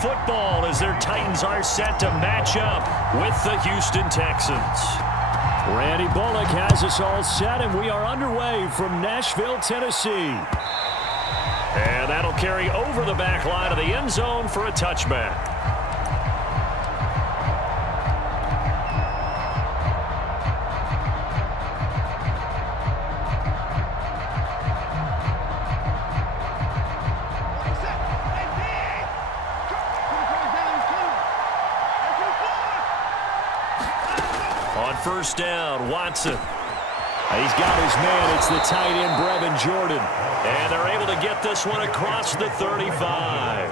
football as their Titans are set to match up with the Houston Texans. Randy Bullock has us all set, and we are underway from Nashville, Tennessee. And that'll carry over the back line of the end zone for a touchback. On first down, Watson. He's got his man. It's the tight end, Brevin Jordan. And they're able to get this one across the 35.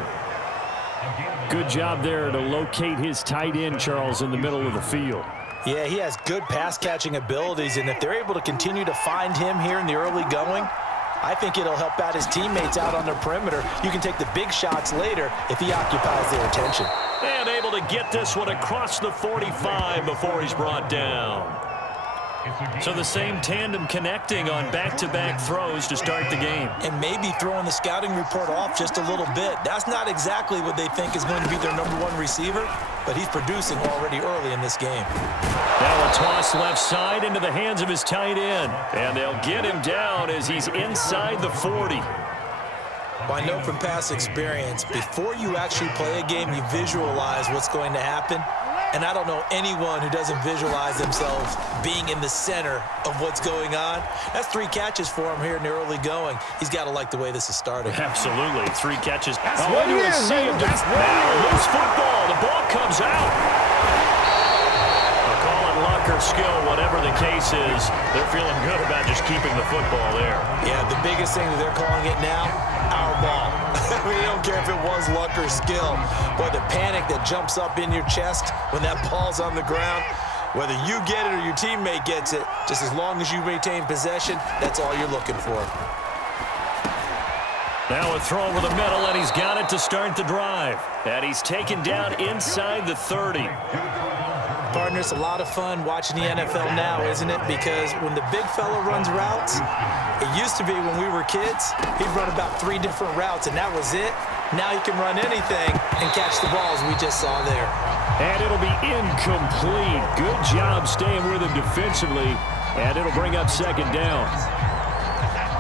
Good job there to locate his tight end, Charles, in the middle of the field. Yeah, he has good pass-catching abilities, and if they're able to continue to find him here in the early going, I think it'll help out his teammates out on the perimeter. You can take the big shots later if he occupies their attention. And able to get this one across the 45 before he's brought down. So the same tandem connecting on back-to-back throws to start the game. And maybe throwing the scouting report off just a little bit. That's not exactly what they think is going to be their #1 receiver, but he's producing already early in this game. Now a toss left side into the hands of his tight end. And they'll get him down as he's inside the 40. Well, I know from past experience, before you actually play a game, you visualize what's going to happen. And I don't know anyone who doesn't visualize themselves being in the center of what's going on. That's 3 catches for him here in the early going. He's got to like the way this is starting. Absolutely. 3 catches. That's what it is. Now, loose football. The ball comes out. They'll call it luck or skill, whatever the case is. They're feeling good about just keeping the football there. Yeah, the biggest thing that they're calling it now, our ball. I mean, you don't care if it was luck or skill, but the panic that jumps up in your chest when that ball's on the ground, whether you get it or your teammate gets it, just as long as you maintain possession, that's all you're looking for. Now a throw over the middle, and he's got it to start the drive. And he's taken down inside the 30. Partner, it's a lot of fun watching the NFL now, isn't it? Because when the big fella runs routes, it used to be when we were kids, he'd run about 3 different routes, and that was it. Now he can run anything and catch the balls we just saw there. And it'll be incomplete. Good job staying with him defensively, and it'll bring up second down.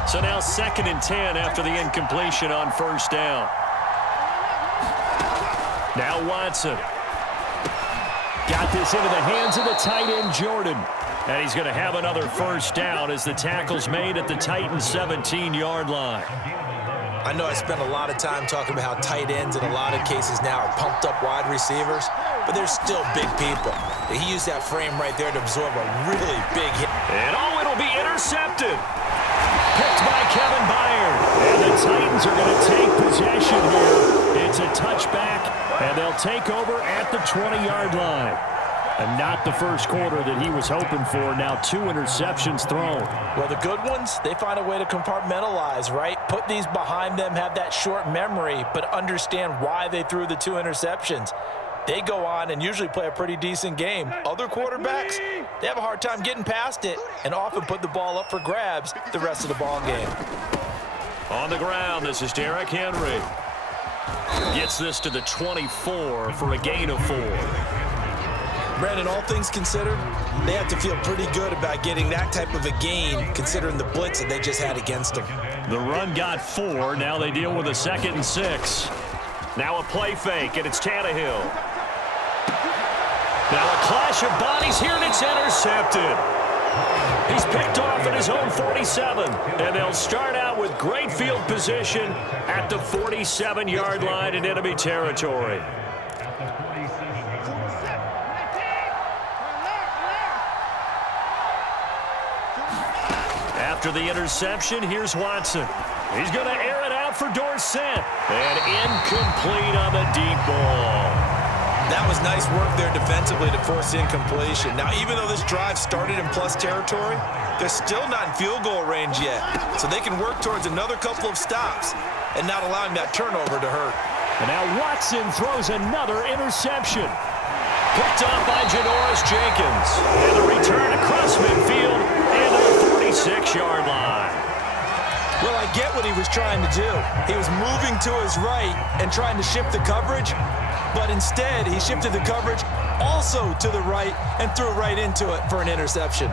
So now 2nd and 10 after the incompletion on first down. Now Watson. Got this into the hands of the tight end, Jordan. And he's going to have another first down as the tackle's made at the Titans' 17-yard line. I know I spent a lot of time talking about how tight ends in a lot of cases now are pumped-up wide receivers, but they're still big people. He used that frame right there to absorb a really big hit. And it'll be intercepted. Picked by Kevin Byard. And the Titans are going to take possession here. It's a touchback, and they'll take over at the 20-yard line. And not the first quarter that he was hoping for. Now 2 interceptions thrown. Well, the good ones, they find a way to compartmentalize, right? Put these behind them, have that short memory, but understand why they threw the 2 interceptions. They go on and usually play a pretty decent game. Other quarterbacks, they have a hard time getting past it and often put the ball up for grabs the rest of the ball game. On the ground, this is Derrick Henry. Gets this to the 24 for a gain of 4. Brandon, all things considered, they have to feel pretty good about getting that type of a gain considering the blitz that they just had against them. The run got 4. Now they deal with a 2nd and 6. Now a play fake, and it's Tannehill. Now a clash of bodies here, and it's intercepted. He's picked off at his own 47, and they'll start out with great field position at the 47-yard line in enemy territory. After the interception, here's Watson. He's going to air it out for Dorsett. And incomplete on the deep ball. That was nice work there defensively to force incompletion. Now, even though this drive started in plus territory, they're still not in field goal range yet. So they can work towards another couple of stops and not allowing that turnover to hurt. And now Watson throws another interception. Picked off by Janoris Jenkins. And the return across midfield and the 46-yard line. Well, I get what he was trying to do. He was moving to his right and trying to shift the coverage, but instead he shifted the coverage also to the right and threw right into it for an interception.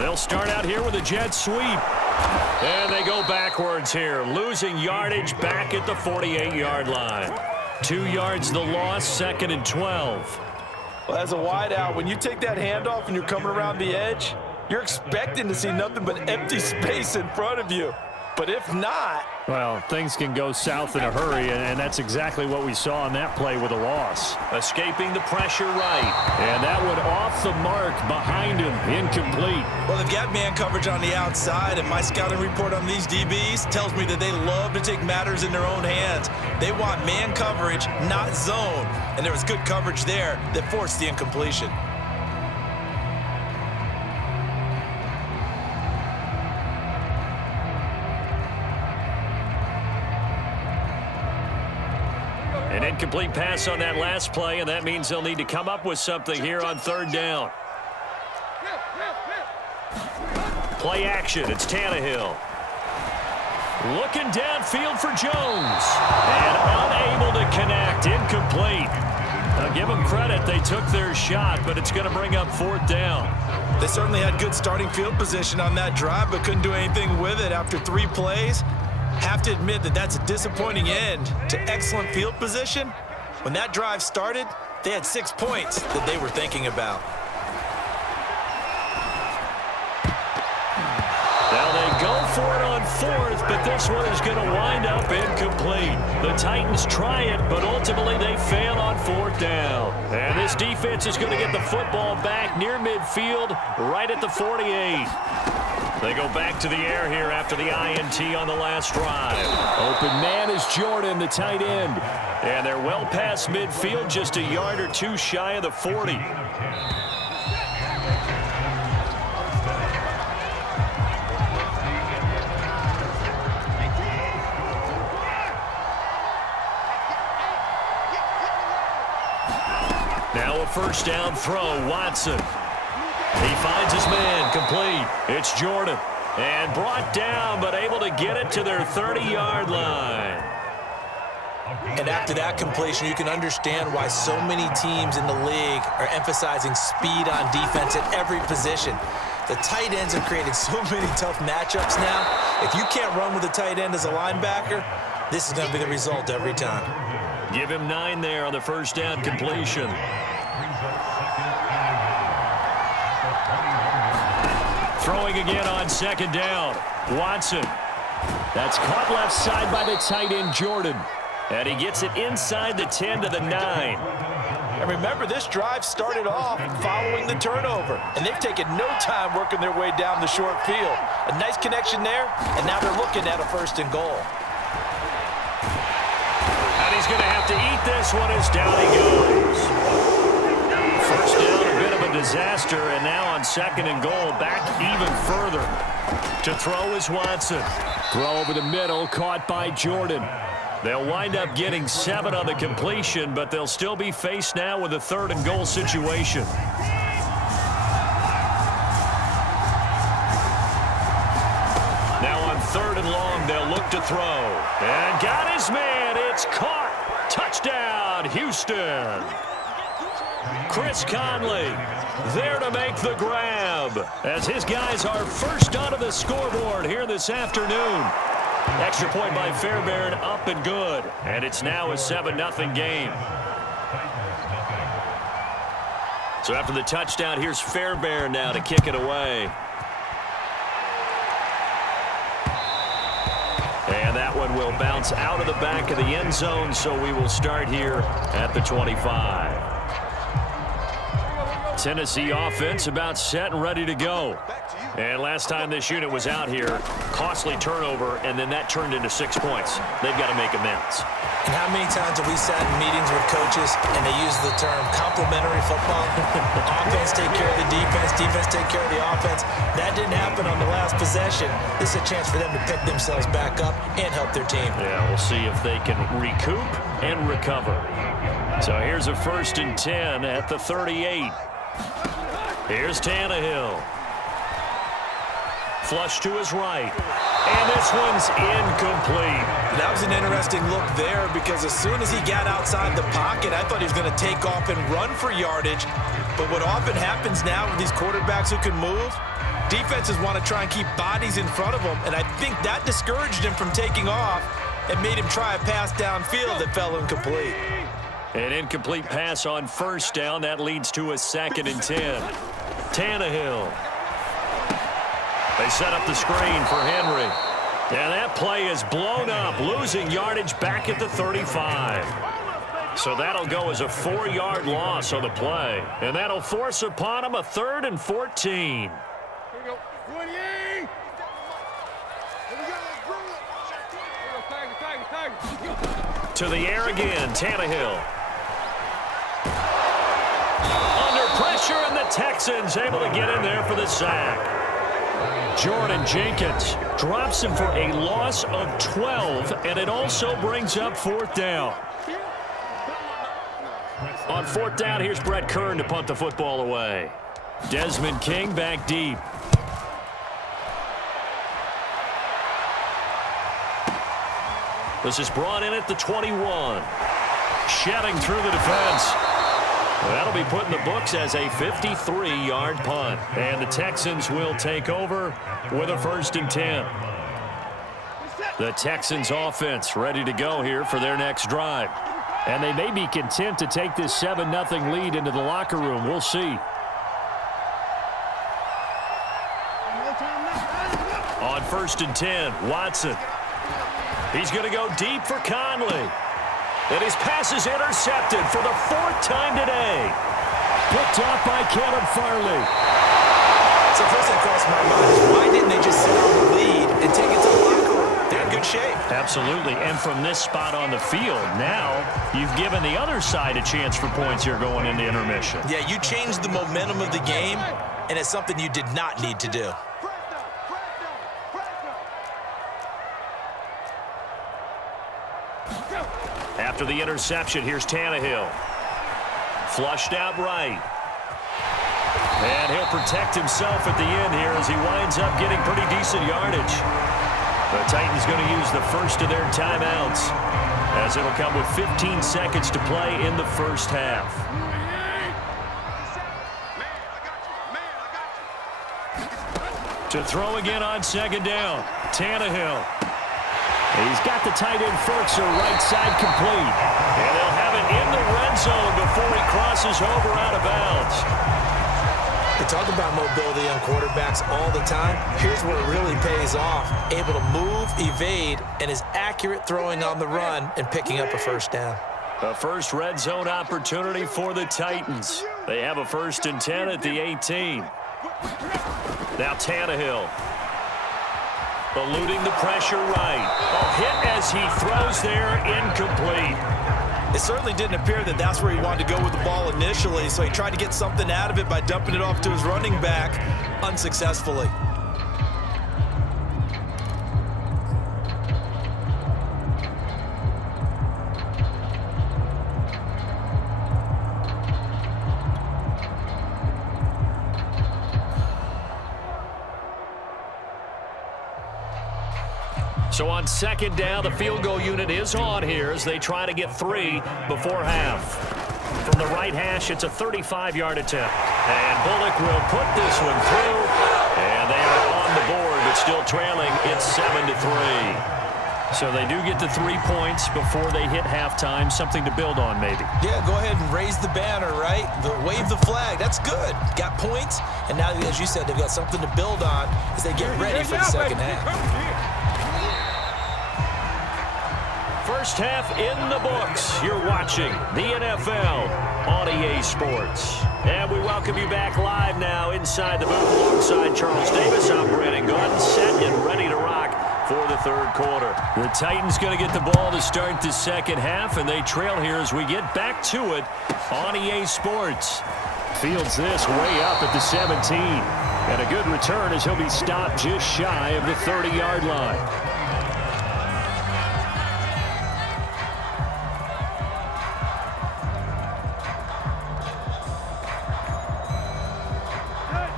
They'll start out here with a jet sweep. And they go backwards here, losing yardage back at the 48-yard line. 2 yards the loss, 2nd and 12. Well, as a wideout, when you take that handoff and you're coming around the edge, you're expecting to see nothing but empty space in front of you. But if not... Well, things can go south in a hurry, and that's exactly what we saw on that play with a loss. Escaping the pressure right, and that one off the mark behind him, incomplete. Well, they've got man coverage on the outside, and my scouting report on these DBs tells me that they love to take matters in their own hands. They want man coverage, not zone, and there was good coverage there that forced the incompletion. An incomplete pass on that last play, and that means they'll need to come up with something here on 3rd down. Play action, it's Tannehill. Looking downfield for Jones. And unable to connect, incomplete. Now give them credit, they took their shot, but it's going to bring up 4th down. They certainly had good starting field position on that drive, but couldn't do anything with it after 3 plays. Have to admit that that's a disappointing end to excellent field position. When that drive started, they had 6 points that they were thinking about. Now they go for it on 4th, but this one is going to wind up incomplete. The Titans try it, but ultimately they fail on 4th down. And this defense is going to get the football back near midfield, right at the 48. They go back to the air here after the INT on the last drive. Open man is Jordan, the tight end. And they're well past midfield, just a yard or 2 shy of the 40. Now a 1st down throw, Watson. He finds his man, complete. It's Jordan. And brought down, but able to get it to their 30-yard line. And after that completion, you can understand why so many teams in the league are emphasizing speed on defense at every position. The tight ends have created so many tough matchups now. If you can't run with a tight end as a linebacker, this is going to be the result every time. Give him 9 there on the 1st down completion. Throwing again on 2nd down. Watson. That's caught left side by the tight end, Jordan. And he gets it inside the 10 to the 9. And remember, this drive started off following the turnover. And they've taken no time working their way down the short field. A nice connection there, and now they're looking at a 1st and goal. And he's going to have to eat this one as down he goes. 1st down, a bit of a disaster, and now on 2nd and goal, back even further. To throw is Watson. Throw over the middle, caught by Jordan. They'll wind up getting 7 on the completion, but they'll still be faced now with a 3rd and goal situation. Now on 3rd and long, they'll look to throw. And got his man. It's caught. Touchdown, Houston. Chris Conley there to make the grab as his guys are first onto the scoreboard here this afternoon. Extra point by Fairbairn, up and good. And it's now a 7-0 game. So after the touchdown, here's Fairbairn now to kick it away. And that one will bounce out of the back of the end zone, so we will start here at the 25. Tennessee offense about set and ready to go. And last time this unit was out here, costly turnover, and then that turned into 6 points. They've got to make amends. And how many times have we sat in meetings with coaches and they use the term complementary football? Offense take care of the defense, defense take care of the offense. That didn't happen on the last possession. This is a chance for them to pick themselves back up and help their team. Yeah, we'll see if they can recoup and recover. So here's a 1st and 10 at the 38. Here's Tannehill. Flush to his right. And this one's incomplete. That was an interesting look there because as soon as he got outside the pocket, I thought he was going to take off and run for yardage. But what often happens now with these quarterbacks who can move, defenses want to try and keep bodies in front of them, and I think that discouraged him from taking off and made him try a pass downfield that fell incomplete. An incomplete pass on first down. That leads to a 2nd and 10. Tannehill. They set up the screen for Henry. And that play is blown up, losing yardage back at the 35. So that'll go as a 4-yard loss on the play. And that'll force upon him a 3rd and 14. To the air again, Tannehill. Under pressure, and the Texans able to get in there for the sack. Jordan Jenkins drops him for a loss of 12, and it also brings up 4th down. On 4th down, here's Brett Kern to punt the football away. Desmond King back deep. This is brought in at the 21. Shedding through the defense. That'll be put in the books as a 53-yard punt. And the Texans will take over with a 1st and 10. The Texans offense ready to go here for their next drive. And they may be content to take this 7-0 lead into the locker room. We'll see. On 1st and 10, Watson. He's going to go deep for Conley. And his pass is intercepted for the 4th time today. Picked off by Caleb Farley. So first thing crossed my mind is why didn't they just sit on the lead and take it to the locker room? They're in good shape. Absolutely. And from this spot on the field, now you've given the other side a chance for points here going into intermission. Yeah, you changed the momentum of the game, and it's something you did not need to do. After the interception, here's Tannehill. Flushed out right. And he'll protect himself at the end here as he winds up getting pretty decent yardage. The Titans going to use the first of their timeouts as it'll come with 15 seconds to play in the first half. To throw again on 2nd down, Tannehill. He's got the tight end Ferkser right side complete. And they'll have it in the red zone before he crosses over out of bounds. We talk about mobility on quarterbacks all the time. Here's where it really pays off. Able to move, evade, and is accurate throwing on the run and picking up a 1st down. A first red zone opportunity for the Titans. They have a 1st and 10 at the 18. Now Tannehill. Eluding the pressure right. A hit as he throws there, incomplete. It certainly didn't appear that that's where he wanted to go with the ball initially, so he tried to get something out of it by dumping it off to his running back unsuccessfully. So on 2nd down, the field goal unit is on here as they try to get 3 before half. From the right hash, it's a 35-yard attempt. And Bullock will put this one through. And they are on the board, but still trailing. It's 7-3. So they do get the 3 points before they hit halftime. Something to build on, maybe. Yeah, go ahead and raise the banner, right? Wave the flag. That's good. Got points. And now, as you said, they've got something to build on as they get ready for the second half. First half in the books. You're watching the NFL on EA Sports. And we welcome you back live now inside the booth alongside Charles Davis. I'm Brandon Gordon, set and ready to rock for the 3rd quarter. The Titans going to get the ball to start the second half, and they trail here as we get back to it on EA Sports. Fields this way up at the 17. And a good return as he'll be stopped just shy of the 30-yard line.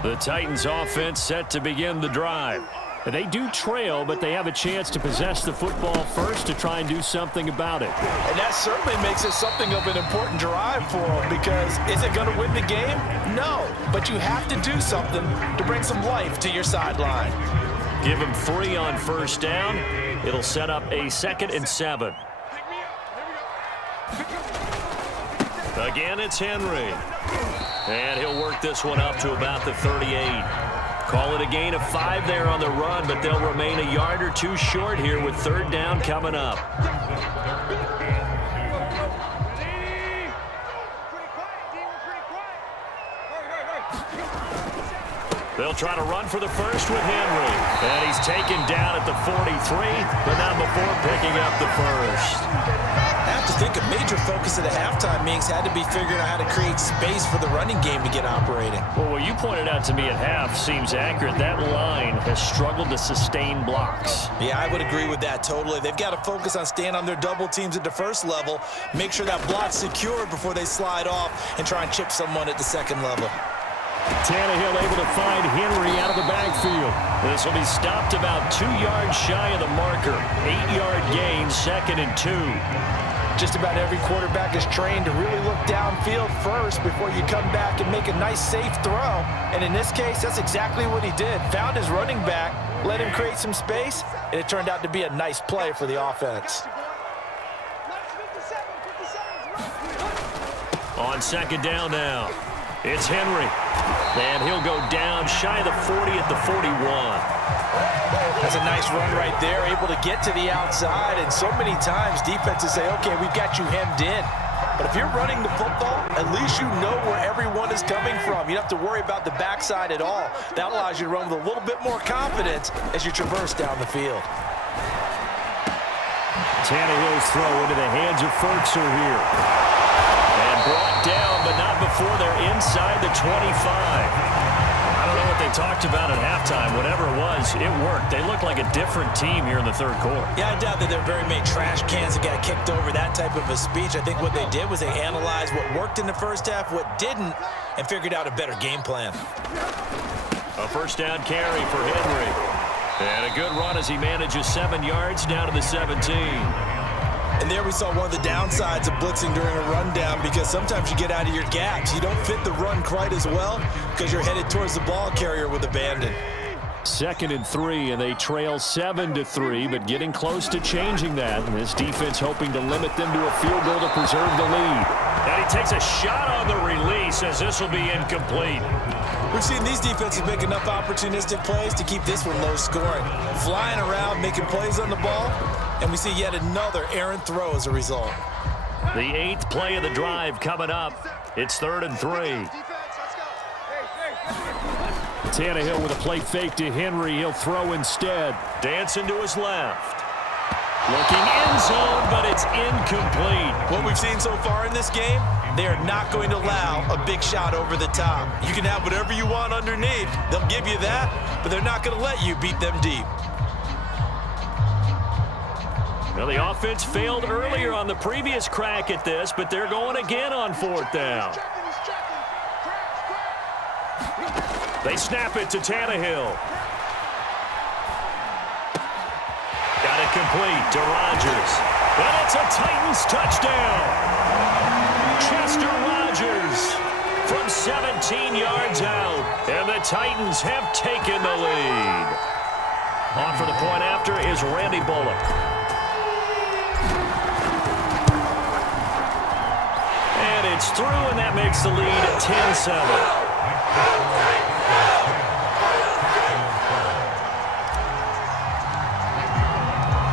The Titans offense set to begin the drive. They do trail, but they have a chance to possess the football first to try and do something about it. And that certainly makes it something of an important drive for them, because is it going to win the game? No, but you have to do something to bring some life to your sideline. Give him 3 on first down. It'll set up a 2nd and 7. Again, it's Henry. And he'll work this one up to about the 38. Call it a gain of 5 there on the run, but they'll remain a yard or 2 short here with 3rd down coming up. They'll try to run for the first with Henry. And he's taken down at the 43, but not before picking up the first. I have to think a major focus of the halftime meetings had to be figuring out how to create space for the running game to get operating. Well, what you pointed out to me at half seems accurate. That line has struggled to sustain blocks. Yeah, I would agree with that totally. They've got to focus on staying on their double teams at the first level, make sure that block's secured before they slide off and try and chip someone at the second level. Tannehill able to find Henry out of the backfield. This will be stopped about 2 yards shy of the marker. 8-yard gain, 2nd and 2. Just about every quarterback is trained to really look downfield first before you come back and make a nice, safe throw. And in this case, that's exactly what he did. Found his running back, let him create some space, and it turned out to be a nice play for the offense. On 2nd down now, it's Henry. And he'll go down shy of the 40 at the 41. That's a nice run right there, able to get to the outside. And so many times defenses say, okay, we've got you hemmed in. But if you're running the football, at least you know where everyone is coming from. You don't have to worry about the backside at all. That allows you to run with a little bit more confidence as you traverse down the field. Tannehill's throw into the hands of Ferkser here. And brought down, but not before they're inside the 25. I don't know what they talked about at halftime. Whatever it was, it worked. They looked like a different team here in the 3rd quarter. Yeah, I doubt that there are very many trash cans that got kicked over, that type of a speech. I think what they did was they analyzed what worked in the first half, what didn't, and figured out a better game plan. A 1st down carry for Henry. And a good run as he manages 7 yards down to the 17. And there we saw one of the downsides of blitzing during a rundown, because sometimes you get out of your gaps. You don't fit the run quite as well because you're headed towards the ball carrier with abandon. 2nd and 3, and they trail 7-3, but getting close to changing that. And this defense hoping to limit them to a field goal to preserve the lead. And he takes a shot on the release as this will be incomplete. We've seen these defenses make enough opportunistic plays to keep this one low scoring. Flying around, making plays on the ball, and we see yet another errant throw as a result. The 8th play of the drive coming up. It's 3rd and 3. Tannehill with a play fake to Henry. He'll throw instead. Dancing to his left. Looking end zone, but it's incomplete. What we've seen so far in this game, they are not going to allow a big shot over the top. You can have whatever you want underneath. They'll give you that, but they're not going to let you beat them deep. Well, the offense failed earlier on the previous crack at this, but they're going again on 4th down. They snap it to Tannehill. Got it complete to Rodgers. And it's a Titans touchdown. Chester Rodgers from 17 yards out. And the Titans have taken the lead. On for the point after is Randy Bullock. And it's through, and that makes the lead 10-7.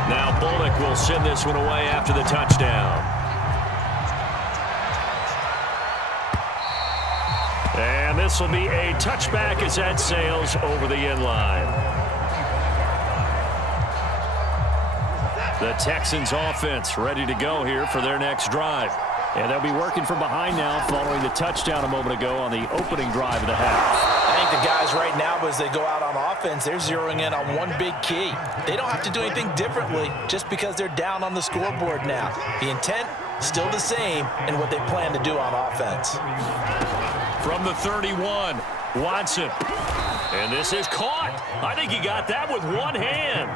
Now Bullock will send this one away after the touchdown. And this will be a touchback as that sails over the end line. The Texans offense ready to go here for their next drive. And they'll be working from behind now following the touchdown a moment ago on the opening drive of the half. I think the guys right now, as they go out on offense, they're zeroing in on one big key. They don't have to do anything differently just because they're down on the scoreboard now. The intent, still the same in what they plan to do on offense. From the 31, Watson. And this is caught. I think he got that with one hand.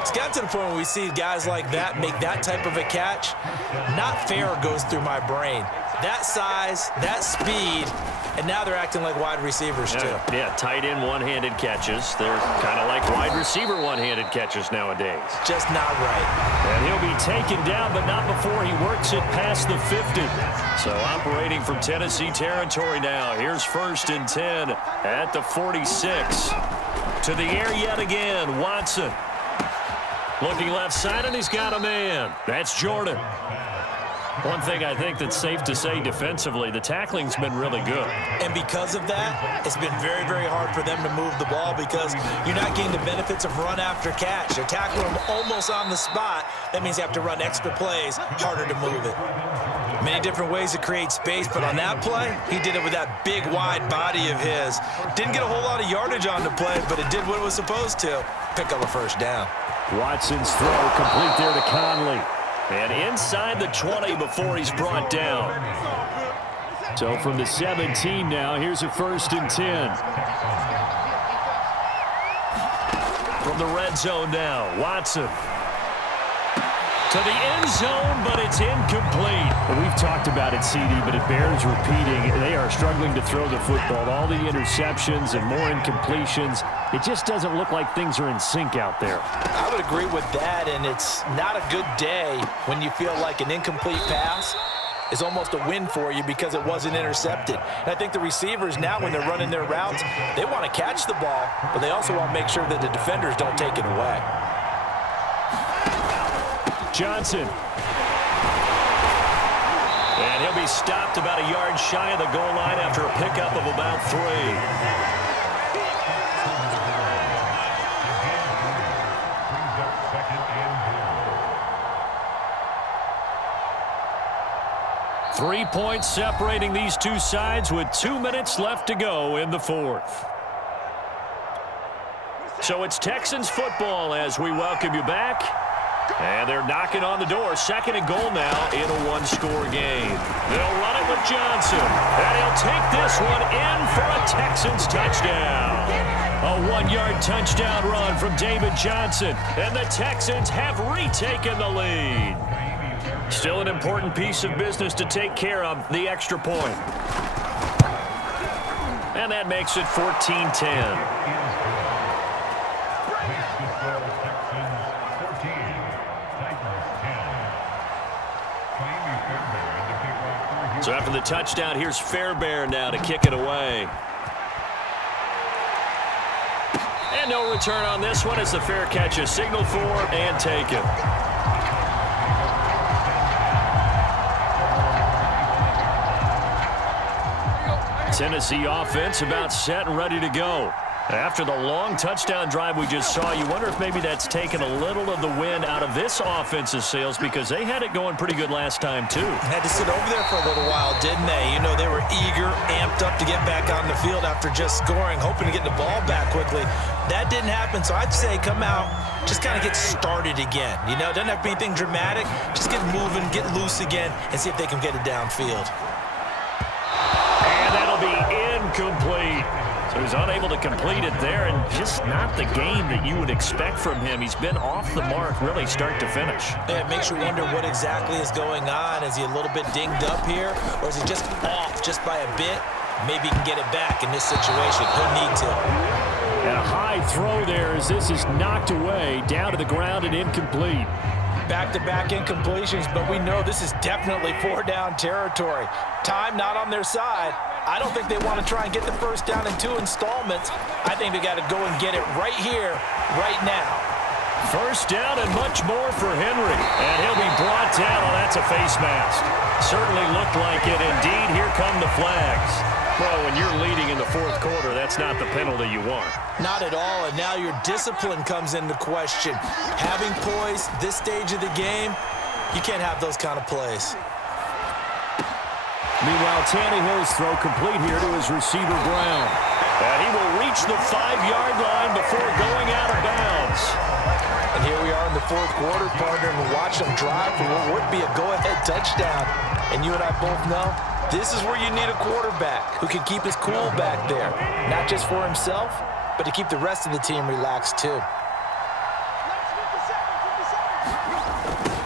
It's gotten to the point where we see guys like that make that type of a catch. Not fair goes through my brain. That size, that speed, and now they're acting like wide receivers too. Yeah, tight end one-handed catches. They're kind of like wide receiver one-handed catches nowadays. Just not right. And he'll be taken down, but not before he works it past the 50. So operating from Tennessee territory now. Here's 1st and 10 at the 46. To the air yet again, Watson. Looking left side, and he's got a man. That's Jordan. One thing I think that's safe to say defensively, the tackling's been really good. And because of that, it's been very, very hard for them to move the ball because you're not getting the benefits of run after catch. They're tackling them almost on the spot. That means you have to run extra plays, harder to move it. Many different ways to create space, but on that play, he did it with that big, wide body of his. Didn't get a whole lot of yardage on the play, but it did what it was supposed to. Pick up a 1st down. Watson's throw complete there to Conley. And inside the 20 before he's brought down. So from the 17 now, here's a 1st and 10. From the red zone now, Watson. To the end zone, but it's incomplete. Well, we've talked about it, CD, but it bears repeating. They are struggling to throw the football. All the interceptions and more incompletions. It just doesn't look like things are in sync out there. I would agree with that, and it's not a good day when you feel like an incomplete pass is almost a win for you because it wasn't intercepted. And I think the receivers now, when they're running their routes, they want to catch the ball, but they also want to make sure that the defenders don't take it away. Johnson. And he'll be stopped about a yard shy of the goal line after a pickup of about 3. Three points separating these two sides with 2 minutes left to go in the 4th. So it's Texans football as we welcome you back. And they're knocking on the door. 2nd and goal now in a one-score game. They'll run it with Johnson. And he'll take this one in for a Texans touchdown. A 1-yard touchdown run from David Johnson. And the Texans have retaken the lead. Still an important piece of business to take care of, the extra point. And that makes it 14-10. So after the touchdown, here's Fairbairn now to kick it away. And no return on this one as the fair catch is signaled for and taken. Tennessee offense about set and ready to go. After the long touchdown drive we just saw, you wonder if maybe that's taken a little of the wind out of this offense's sails because they had it going pretty good last time, too. Had to sit over there for a little while, didn't they? You know, they were eager, amped up to get back on the field after just scoring, hoping to get the ball back quickly. That didn't happen, so I'd say come out, just kind of get started again. You know, doesn't have to be anything dramatic. Just get moving, get loose again, and see if they can get it downfield. And that'll be incomplete. So he's unable to complete it there, and just not the game that you would expect from him. He's been off the mark really start to finish. Yeah, it makes you wonder what exactly is going on. Is he a little bit dinged up here, or is he just off just by a bit? Maybe he can get it back in this situation. He'll need to. And a high throw there as this is knocked away, down to the ground and incomplete. Back-to-back incompletions, but we know this is definitely 4-down territory. Time not on their side. I don't think they want to try and get the first down in 2 installments. I think they got to go and get it right here, right now. First down and much more for Henry. And he'll be brought down. Oh, that's a face mask. Certainly looked like it. Indeed, here come the flags. Well, when you're leading in the 4th quarter, that's not the penalty you want. Not at all, and now your discipline comes into question. Having poise this stage of the game, you can't have those kind of plays. Meanwhile, Tannehill's throw complete here to his receiver, Brown. And he will reach the 5-yard line before going out of bounds. And here we are in the 4th quarter, partner, and we watch them drive for what would be a go-ahead touchdown. And you and I both know This is where you need a quarterback who can keep his cool back there, not just for himself, but to keep the rest of the team relaxed too.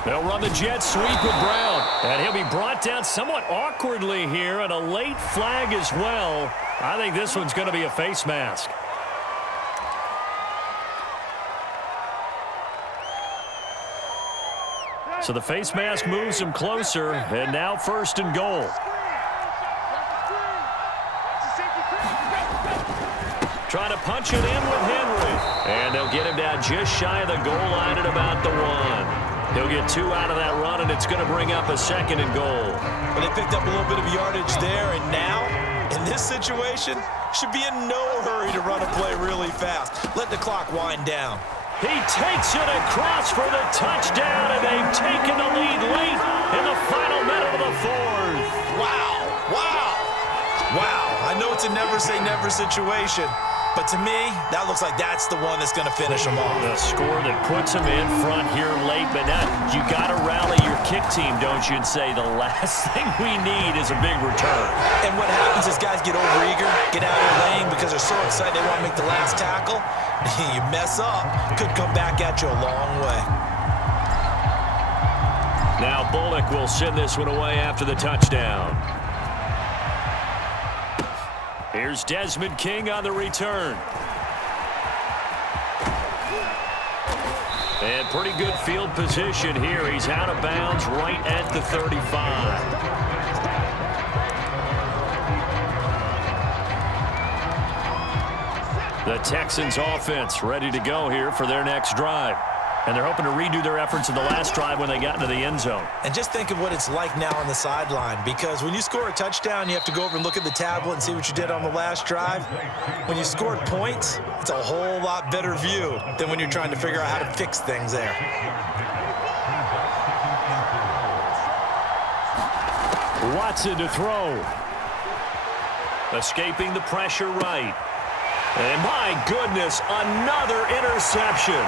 They'll run the jet sweep with Brown, and he'll be brought down somewhat awkwardly here, and a late flag as well. I think this one's going to be a face mask. So the face mask moves him closer, and now 1st and goal. Trying to punch it in with Henry. And they'll get him down just shy of the goal line at about the 1. He'll get 2 out of that run, and it's going to bring up a 2nd and goal. Well, they picked up a little bit of yardage there, and now, in this situation, should be in no hurry to run a play really fast. Let the clock wind down. He takes it across for the touchdown, and they've taken the lead late in the final minute of the 4th. Wow, wow, wow. I know it's a never-say-never situation, but to me, that looks like that's the one that's going to finish them off. The score that puts them in front here late, but now you got to rally your kick team, don't you, and say the last thing we need is a big return. And what happens is guys get overeager, get out of their lane because they're so excited they want to make the last tackle. You mess up, could come back at you a long way. Now Bullock will send this one away after the touchdown. Here's Desmond King on the return. And pretty good field position here. He's out of bounds right at the 35. The Texans offense ready to go here for their next drive. And they're hoping to redo their efforts in the last drive when they got into the end zone. And just think of what it's like now on the sideline, because when you score a touchdown, you have to go over and look at the tablet and see what you did on the last drive. When you scored points, it's a whole lot better view than when you're trying to figure out how to fix things there. Watson to throw. Escaping the pressure right. And my goodness, another interception.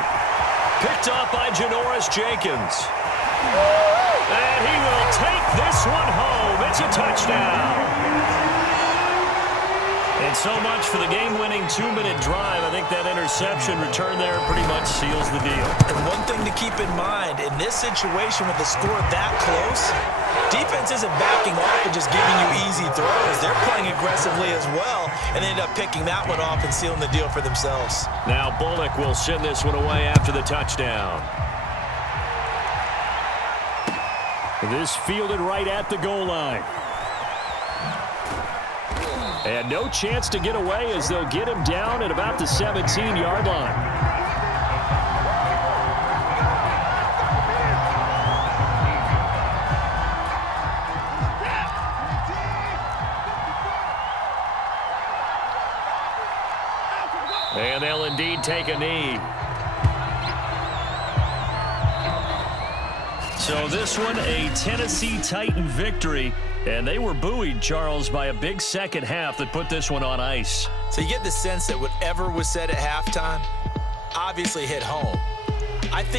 Picked up by Janoris Jenkins. And he will take this one home. It's a touchdown. And so much for the game-winning 2-minute drive. I think that interception return there pretty much seals the deal. And one thing to keep in mind, in this situation with the score that close, defense isn't backing off and just giving you easy throws. They're playing aggressively as well, and they end up picking that one off and sealing the deal for themselves. Now Bullock will send this one away after the touchdown. This fielded right at the goal line. And no chance to get away as they'll get him down at about the 17-yard line. And they'll indeed take a knee. So this one, a Tennessee Titan victory. And they were buoyed, Charles, by a big second half that put this one on ice. So you get the sense that whatever was said at halftime obviously hit home. I think